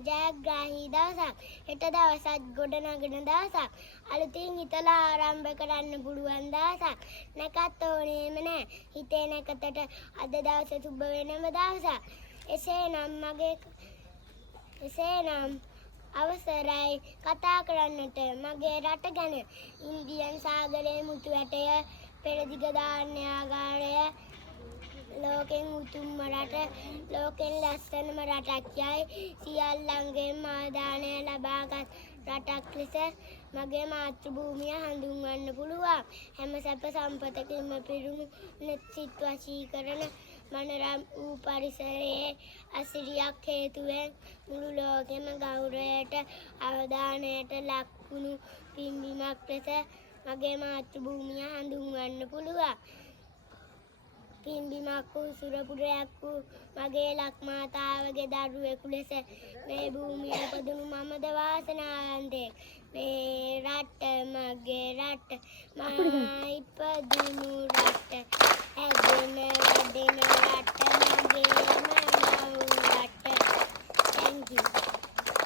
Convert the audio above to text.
ජයග්‍රාහී දවසක්. හෙට දවසත් ගොඩනගන දවසක්. අලුතින් හිතලා ආරම්භ කරන්න පුළුවන් දවසක්. නැකත් ඕනේම නෑ. හිතේ නැකතට අද දවසේ සුබ වෙනම දවසක්. එසේනම් අවසරයි කතා කරන්නට මගේ රට ගැන. ඉන්දියන් සාගරයේ මුතු ඇටය, පෙරදිග ධාන්‍යාගාරය, ලෝකෙන් උතුම්ම රට, ලෝකෙන් ලස්සනම රටක් යයි සියල්ලන්ගේම ආදානය ලබාගත් රටක් ලෙස මගේ මාතෘ භූමිය හඳුන්වන්න පුළුවන්. හැම සැප සම්පතකින්ම පිරුණු සිත් වශී කරන මනරම් වූ පරිසරයේ අසිරියක් හේතුවෙන් මුළු ලෝකෙම ගෞරවයට අවධානයට ලක් වුණු පින්බිමක් ලෙස මගේ මාතෘ භූමිය හඳුන්වන්න පුළුවන්. පින්බිමක් වූ සුරපුරයක් වූ මගේ ලක්මාතාවගේ දරුවෙකු ලෙස මේ භූමිය ඉපදුණු මමද වාසනාවන්තයෙක්. මේ රට මගේ රට, මා ඉපදුණු